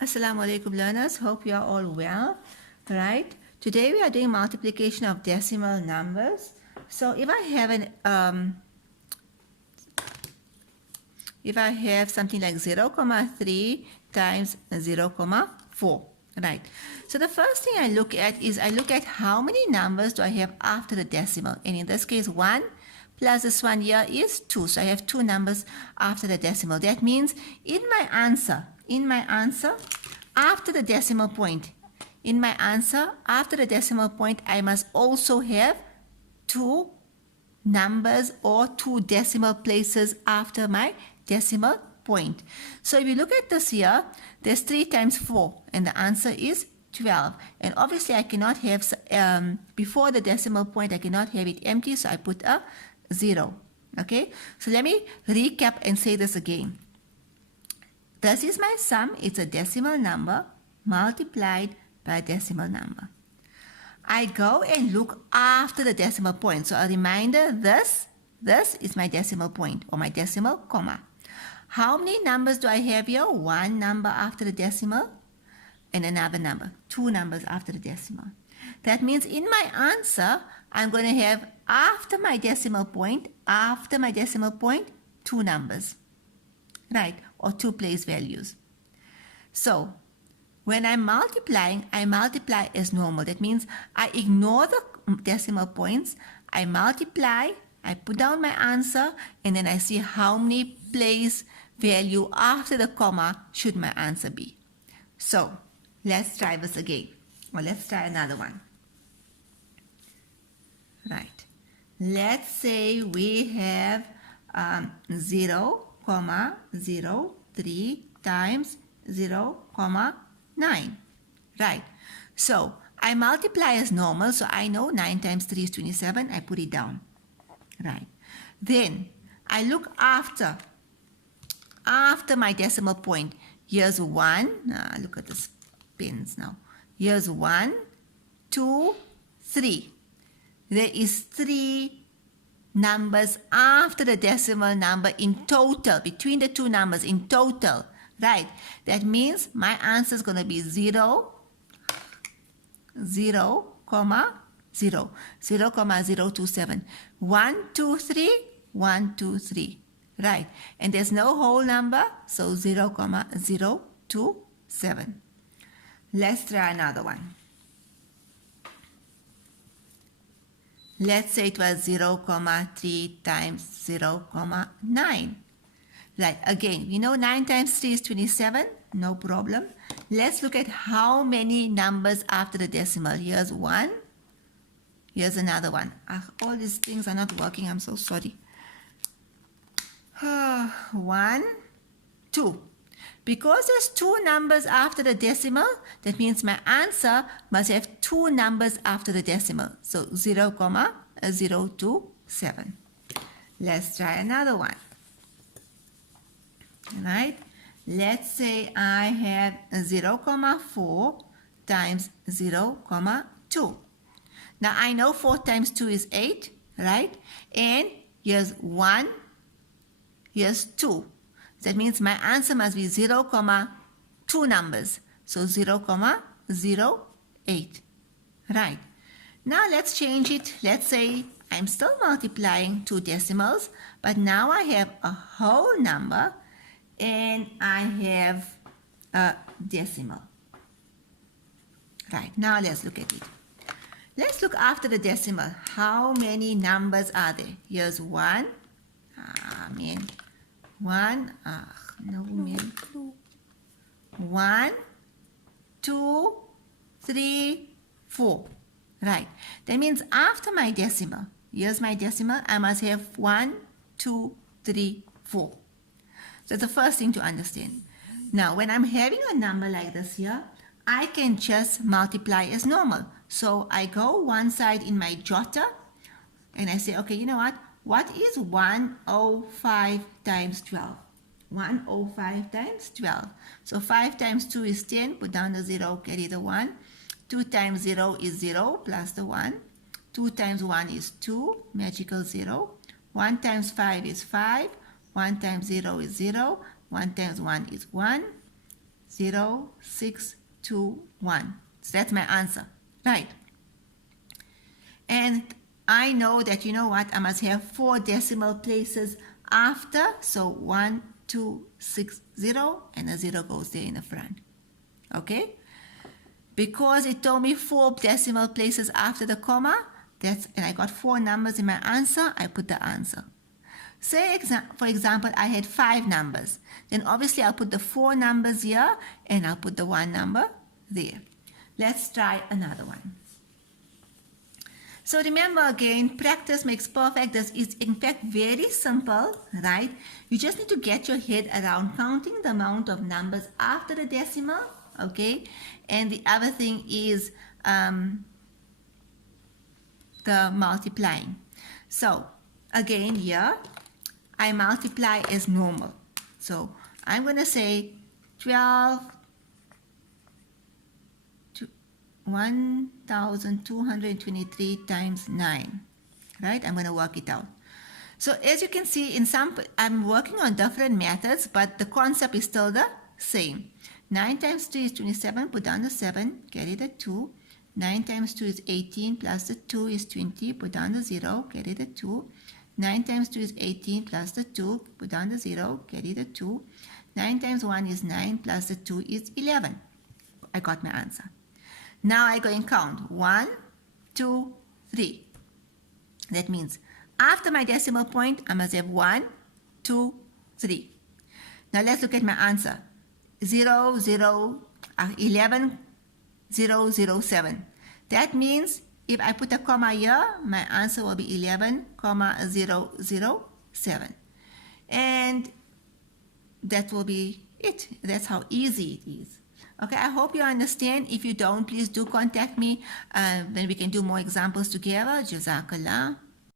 Assalamu alaikum learners, hope you are all well, right? Today we are doing multiplication of decimal numbers. So if I have something like 0,3 times 0,4, right? So the first thing I look at how many numbers do I have after the decimal, and in this case 1 plus this one here is 2. So I have 2 numbers after the decimal. That means in my answer, after the decimal point, I must also have 2 numbers or 2 decimal places after my decimal point. So if you look at this here, there's 3 times 4, and the answer is 12. And obviously I cannot have, before the decimal point, I cannot have it empty, so I put a 0. Okay, so let me recap and say this again. This is my sum. It's a decimal number multiplied by a decimal number. I go and look after the decimal point. So a reminder, this is my decimal point or my decimal comma. How many numbers do I have here? 1 number after the decimal and another number. 2 numbers after the decimal. That means in my answer, I'm going to have after my decimal point, 2 numbers. Right? Or 2 place values. So when I'm multiplying, I multiply as normal. That means I ignore the decimal points. I multiply, I put down my answer, and then I see how many place value after the comma should my answer be. So let's try this again. Or let's try another one. Right. Let's say we have 0,03 times 0,9. Right. So I multiply as normal. So I know 9 times 3 is 27. I put it down. Right. Then I look after my decimal point. Here's 1. Look at the pins now. Here's 1, 2, 3. There is 3 numbers after the decimal number in total, between the 2 numbers in total, right? That means my answer is going to be 0, 0, 0,027. 1, 2, 3, 1, 2, 3, right? And there's no whole number, so 0,027. Let's try another one. Let's say it was 0,3 times 0,9. Right, again, we know 9 times 3 is 27, no problem. Let's look at how many numbers after the decimal. Here's 1, here's another one. All these things are not working, I'm so sorry. 1, 2. Because there's 2 numbers after the decimal, that means my answer must have 2 numbers after the decimal. So 0,027. Let's try another one. Right? Let's say I have 0,4 times 0,2. Now I know 4 times 2 is 8, right? And here's 1, here's 2. That means my answer must be 0,2 numbers. So 0,08. Right. Now let's change it. Let's say I'm still multiplying 2 decimals, but now I have a whole number and I have a decimal. Right. Now let's look at it. Let's look after the decimal. How many numbers are there? Here's 1. 1, 1, 2, 3, 4. Right. That means after my decimal, here's my decimal, I must have 1, 2, 3, 4. So that's the first thing to understand. Now, when I'm having a number like this here, I can just multiply as normal. So I go one side in my jotter and I say, okay, you know what? What is 105 times 12? 105 times 12. So 5 times 2 is 10. Put down the 0, carry the 1. 2 times 0 is 0 plus the 1. 2 times 1 is 2, magical 0. 1 times 5 is 5. 1 times 0 is 0. 1 times 1 is 1. 0, 6, 2, 1. So that's my answer, right? And I know that, you know what, I must have 4 decimal places after. So 1, 2, 6, 0, and a 0 goes there in the front. Okay? Because it told me 4 decimal places after the comma, and I got 4 numbers in my answer, I put the answer. Say, for example, I had 5 numbers. Then obviously I'll put the 4 numbers here and I'll put the 1 number there. Let's try another one. So remember again, practice makes perfect. This is in fact very simple, right? You just need to get your head around counting the amount of numbers after the decimal, okay? And the other thing is the multiplying. So again here, I multiply as normal. So I'm going to say 1,223 times 9, right? I'm going to work it out. So as you can see, I'm working on different methods, but the concept is still the same. 9 times 3 is 27, put down the 7, carry the 2. 9 times 2 is 18, plus the 2 is 20, put down the 0, carry the 2. 9 times 2 is 18, plus the 2, put down the 0, carry the 2. 9 times 1 is 9, plus the 2 is 11. I got my answer. Now I go and count. 1, 2, 3. That means after my decimal point, I must have 1, 2, 3. Now let's look at my answer. 11, 0, 0, 7. That means if I put a comma here, my answer will be 11, 0, 0, 7. And that will be it. That's how easy it is. Okay, I hope you understand. If you don't, please do contact me. Then we can do more examples together. Jazakallah.